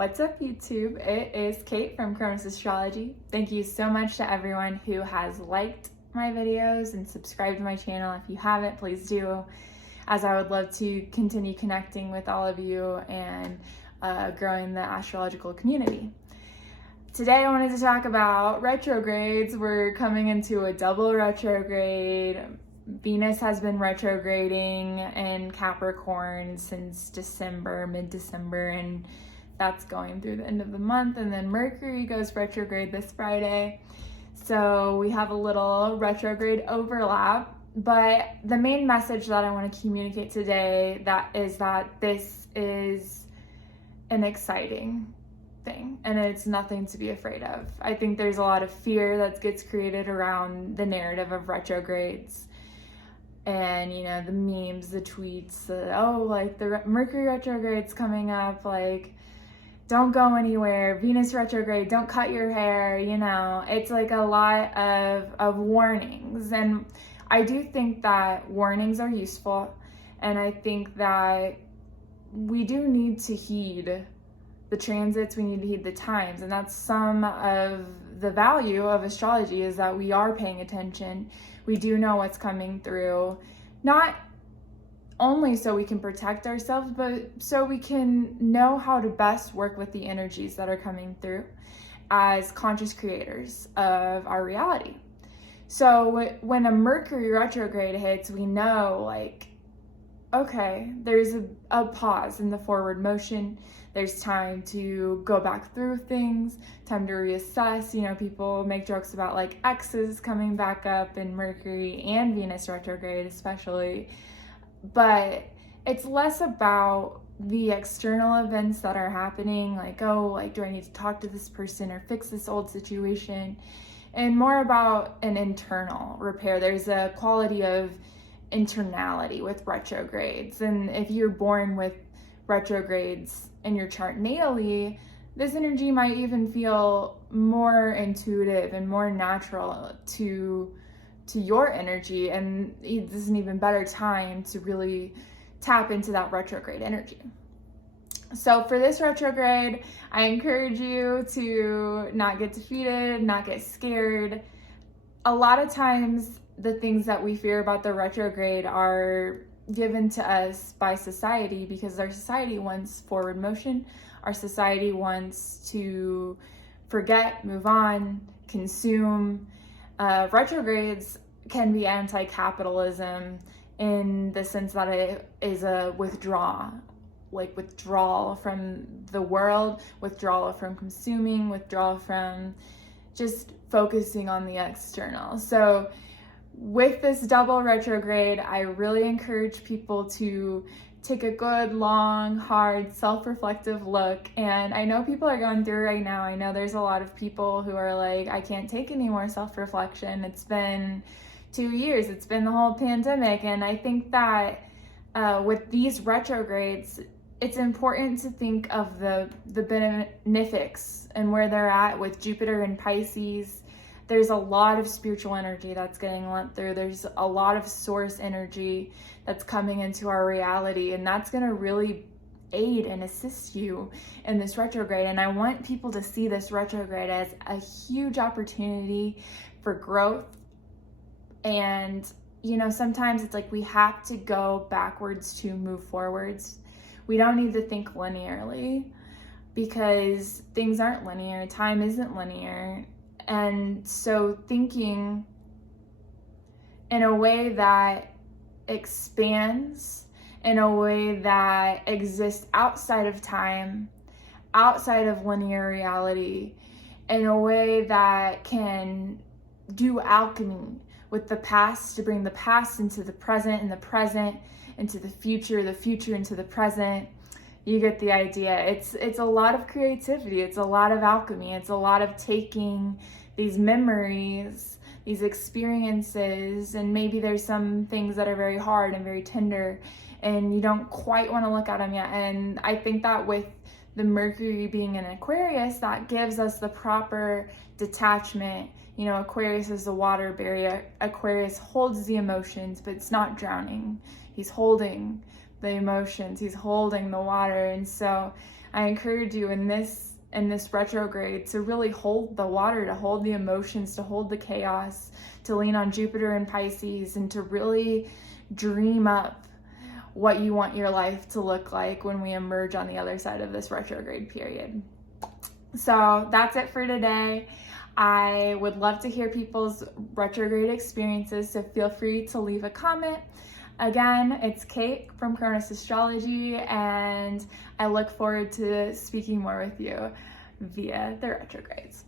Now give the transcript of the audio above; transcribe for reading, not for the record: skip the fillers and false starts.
What's up, YouTube? It is Kate from Cronus Astrology. Thank you so much to everyone who has liked my videos and subscribed to my channel. If you haven't, please do, as I would love to continue connecting with all of you and growing the astrological community. Today I wanted to talk about retrogrades. We're coming into a double retrograde. Venus has been retrograding in Capricorn since December, mid-December, and that's going through the end of the month. And then Mercury goes retrograde this Friday. So we have a little retrograde overlap. But the main message that I want to communicate today is that this is an exciting thing and it's nothing to be afraid of. I think there's a lot of fear that gets created around the narrative of retrogrades. And, you know, the memes, the tweets, like the Mercury retrograde's coming up, like, don't go anywhere, Venus retrograde, don't cut your hair, you know. It's like a lot of warnings. And I do think that warnings are useful. And I think that we do need to heed the transits, we need to heed the times. And that's some of the value of astrology, is that we are paying attention. We do know what's coming through, not only so we can protect ourselves, but so we can know how to best work with the energies that are coming through as conscious creators of our reality. So when a Mercury retrograde hits, we know, like, okay, there's a pause in the forward motion. There's time to go back through things, time to reassess. You know, people make jokes about like exes coming back up in Mercury and Venus retrograde especially. But it's less about the external events that are happening, like, do I need to talk to this person or fix this old situation? And more about an internal repair. There's a quality of internality with retrogrades. And if you're born with retrogrades in your chart natally, this energy might even feel more intuitive and more natural to your energy, and this is an even better time to really tap into that retrograde energy. So for this retrograde, I encourage you to not get defeated, not get scared. A lot of times the things that we fear about the retrograde are given to us by society, because our society wants forward motion. Our society wants to forget, move on, consume. Retrogrades can be anti-capitalism in the sense that it is a withdrawal from the world, withdrawal from consuming, withdrawal from just focusing on the external. So with this double retrograde, I really encourage people to take a good, long, hard, self-reflective look. And I know people are going through right now. I know there's a lot of people who are like, I can't take any more self-reflection. It's been 2 years. It's been the whole pandemic. And I think that with these retrogrades, it's important to think of the benefics and where they're at with Jupiter and Pisces. There's a lot of spiritual energy that's getting lent through. There's a lot of source energy that's coming into our reality, and that's going to really aid and assist you in this retrograde. And I want people to see this retrograde as a huge opportunity for growth. And, you know, sometimes it's like we have to go backwards to move forwards. We don't need to think linearly, because things aren't linear. Time isn't linear. And so thinking in a way that expands, in a way that exists outside of time, outside of linear reality, in a way that can do alchemy with the past to bring the past into the present, and the present into the future into the present. You get the idea. It's a lot of creativity. It's a lot of alchemy. It's a lot of taking these memories, these experiences, and maybe there's some things that are very hard and very tender, and you don't quite want to look at them yet. And I think that with the Mercury being in Aquarius, that gives us the proper detachment. You know, Aquarius is the water barrier. Aquarius holds the emotions, but it's not drowning. He's holding the emotions, he's holding the water. And so I encourage you in this retrograde to really hold the water, to hold the emotions, to hold the chaos, to lean on Jupiter and Pisces, and to really dream up what you want your life to look like when we emerge on the other side of this retrograde period. So that's it for today. I would love to hear people's retrograde experiences, so feel free to leave a comment. Again, it's Kate from Cronus Astrology, and I look forward to speaking more with you via the retrogrades.